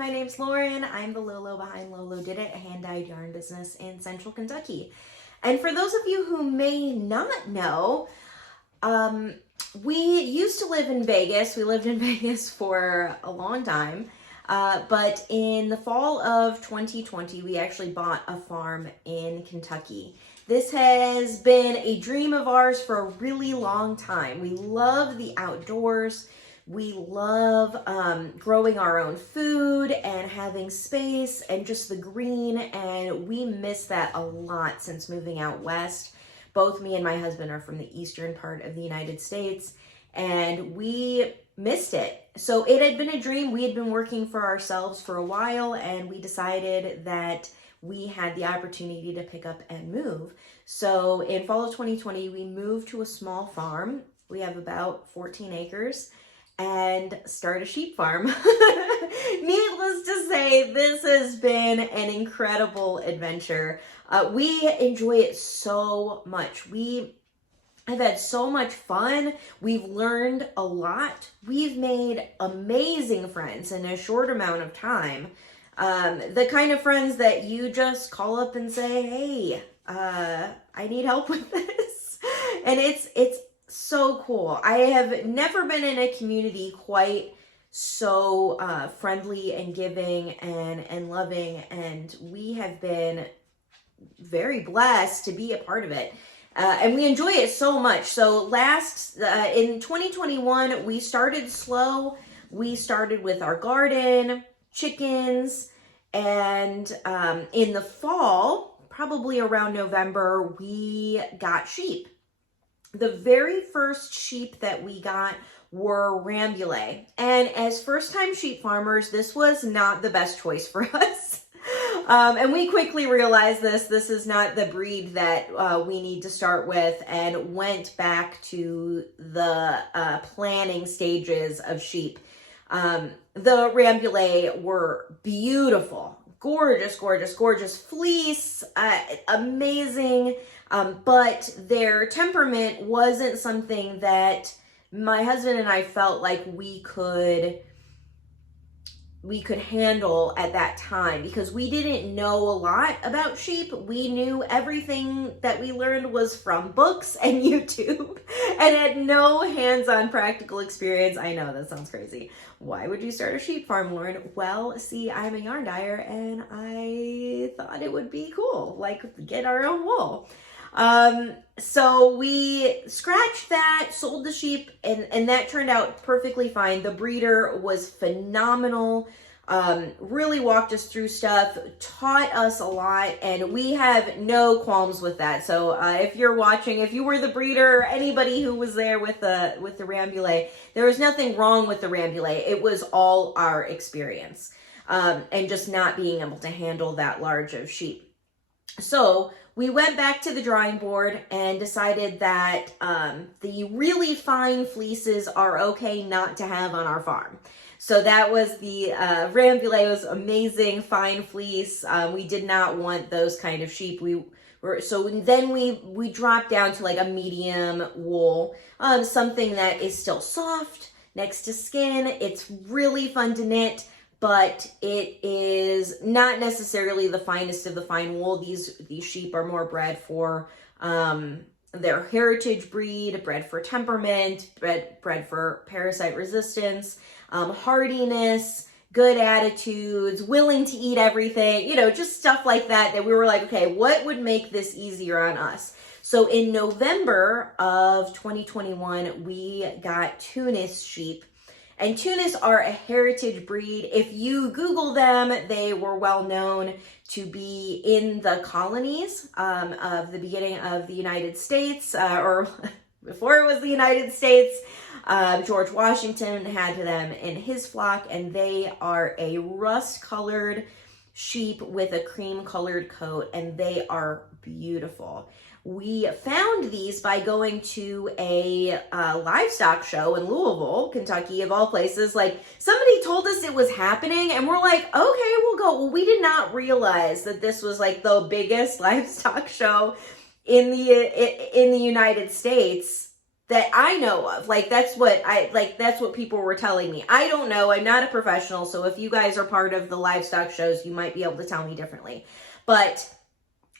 My name's Lauren. I'm the Lolo behind Lolodidit, a hand-dyed yarn business in Central Kentucky. And for those of you who may not know, we used to live in Vegas. We lived in Vegas for a long time. But in the fall of 2020, we actually bought a farm in Kentucky. This has been a dream of ours for a really long time. We love the outdoors. We love growing our own food and having space and just the green, and we miss that a lot since moving out west. Both me and my husband are from the eastern part of the United States, and we missed it. So it had been a dream. We had been working for ourselves for a while, and we decided that we had the opportunity to pick up and move. So in fall of 2020, we moved to a small farm. We have about 14 acres. And start a sheep farm. Needless to say, this has been an incredible adventure. We enjoy it so much. I've had so much fun. We've learned a lot. We've made amazing friends in a short amount of time. The kind of friends that you just call up and say, hey, I need help with this. And it's so cool. I have never been in a community quite so friendly and giving and loving, and we have been very blessed to be a part of it. And we enjoy it so much. So in 2021, we started slow. We started with our garden, chickens, and in the fall, probably around November, we got sheep. The very first sheep that we got were Rambouillet. And as first-time sheep farmers, this was not the best choice for us. And we quickly realized this is not the breed that we need to start with, and went back to the planning stages of sheep. The Rambouillet were beautiful, gorgeous, gorgeous, gorgeous fleece, amazing. But their temperament wasn't something that my husband and I felt like we could handle at that time, because we didn't know a lot about sheep. We knew everything that we learned was from books and YouTube, and had no hands-on practical experience. I know that sounds crazy. Why would you start a sheep farm, Lauren? Well, see, I'm a yarn dyer, and I thought it would be cool, like get our own wool. So we scratched that, sold the sheep, and that turned out perfectly fine. The breeder was phenomenal, really walked us through stuff, taught us a lot, and we have no qualms with that. So, if you're watching, if you were the breeder, or anybody who was there with the Rambouillet, there was nothing wrong with the Rambouillet. It was all our experience, and just not being able to handle that large of sheep. So we went back to the drawing board and decided that the really fine fleeces are okay not to have on our farm. So that was the Rambouillet was amazing, fine fleece. We did not want those kind of sheep. So then we dropped down to like a medium wool, something that is still soft next to skin. It's really fun to knit, but it is not necessarily the finest of the fine wool. These sheep are more bred for their heritage breed, bred for temperament, bred for parasite resistance, hardiness, good attitudes, willing to eat everything, just stuff like that, that we were like, okay, what would make this easier on us? So in November of 2021, we got Tunis sheep. And Tunis are a heritage breed. If you Google them, they were well known to be in the colonies of the beginning of the United States, or before it was the United States. George Washington had them in his flock, and they are a rust-colored sheep with a cream-colored coat, and they are beautiful. We found these by going to a livestock show in Louisville, Kentucky, of all places. Like, somebody told us it was happening, and we're like, okay, we'll go. Well, we did not realize that this was like the biggest livestock show in the United States that I know of. Like, that's what people were telling me. I don't know. I'm not a professional. So if you guys are part of the livestock shows, you might be able to tell me differently. But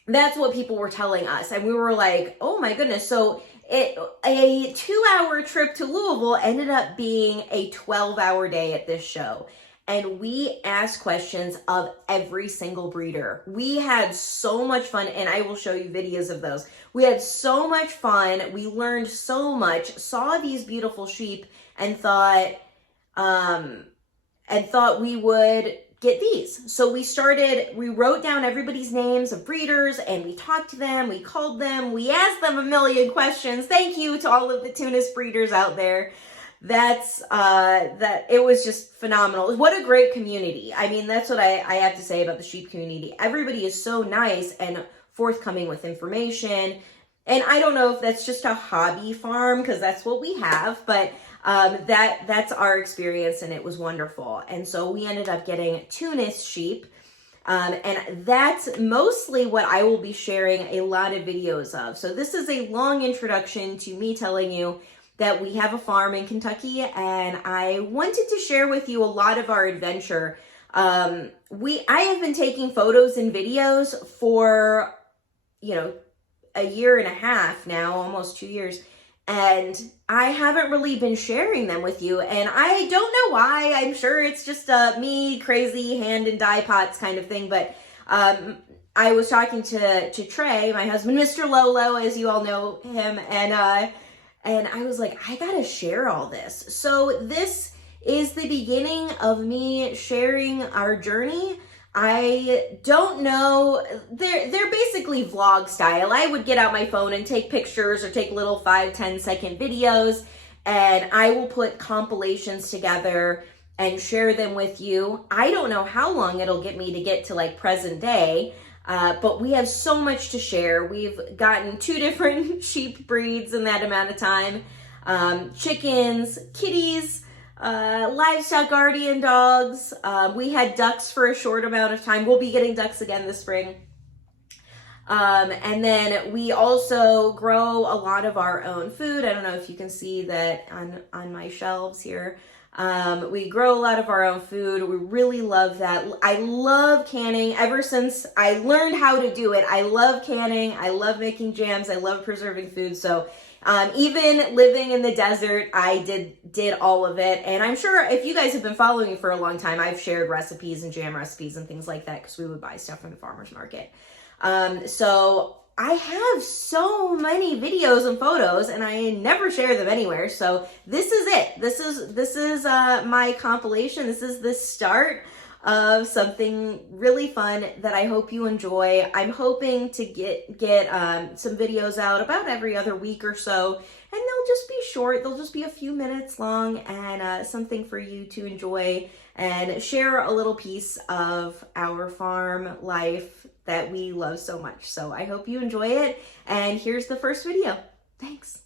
that's what people were telling us. And we were like, oh my goodness. So a 2-hour trip to Louisville ended up being a 12-hour day at this show. And we asked questions of every single breeder. We had so much fun, and I will show you videos of those. We had so much fun. We learned so much, saw these beautiful sheep, and thought we would get these. So we wrote down everybody's names of breeders, and we talked to them, we called them, we asked them a million questions. Thank you to all of the Tunis breeders out there. It was just phenomenal. What a great community. I mean, that's what I have to say about the sheep community. Everybody is so nice and forthcoming with information. And I don't know if that's just a hobby farm, because that's what we have, but that's our experience, and it was wonderful. And so we ended up getting Tunis sheep. And that's mostly what I will be sharing a lot of videos of. So this is a long introduction to me telling you that we have a farm in Kentucky, and I wanted to share with you a lot of our adventure. I have been taking photos and videos for, a year and a half now, almost 2 years, and I haven't really been sharing them with you, and I don't know why. I'm sure it's just me, crazy hand in dye pots kind of thing, but I was talking to Trey, my husband, Mr. Lolo, as you all know him, and I was like, I gotta share all this. So this is the beginning of me sharing our journey. I don't know, they're basically vlog style. I would get out my phone and take pictures or take little 5-10 second videos, and I will put compilations together and share them with you. I don't know how long it'll get me to get to like present day. But we have so much to share. We've gotten 2 different sheep breeds in that amount of time. Chickens, kitties, livestock guardian dogs. We had ducks for a short amount of time. We'll be getting ducks again this spring. And then we also grow a lot of our own food. I don't know if you can see that on my shelves here. We grow a lot of our own food. We really love that. I love canning. Ever since I learned how to do it, I love canning. I love making jams. I love preserving food. So even living in the desert, I did all of it. And I'm sure if you guys have been following me for a long time, I've shared recipes and jam recipes and things like that, because we would buy stuff from the farmer's market. So I have so many videos and photos, and I never share them anywhere. So this is it. This is my compilation. This is the start of something really fun that I hope you enjoy. I'm hoping to get some videos out about every other week or so, and they'll just be short. They'll just be a few minutes long, and something for you to enjoy and share a little piece of our farm life that we love so much. So I hope you enjoy it, and here's the first video. Thanks.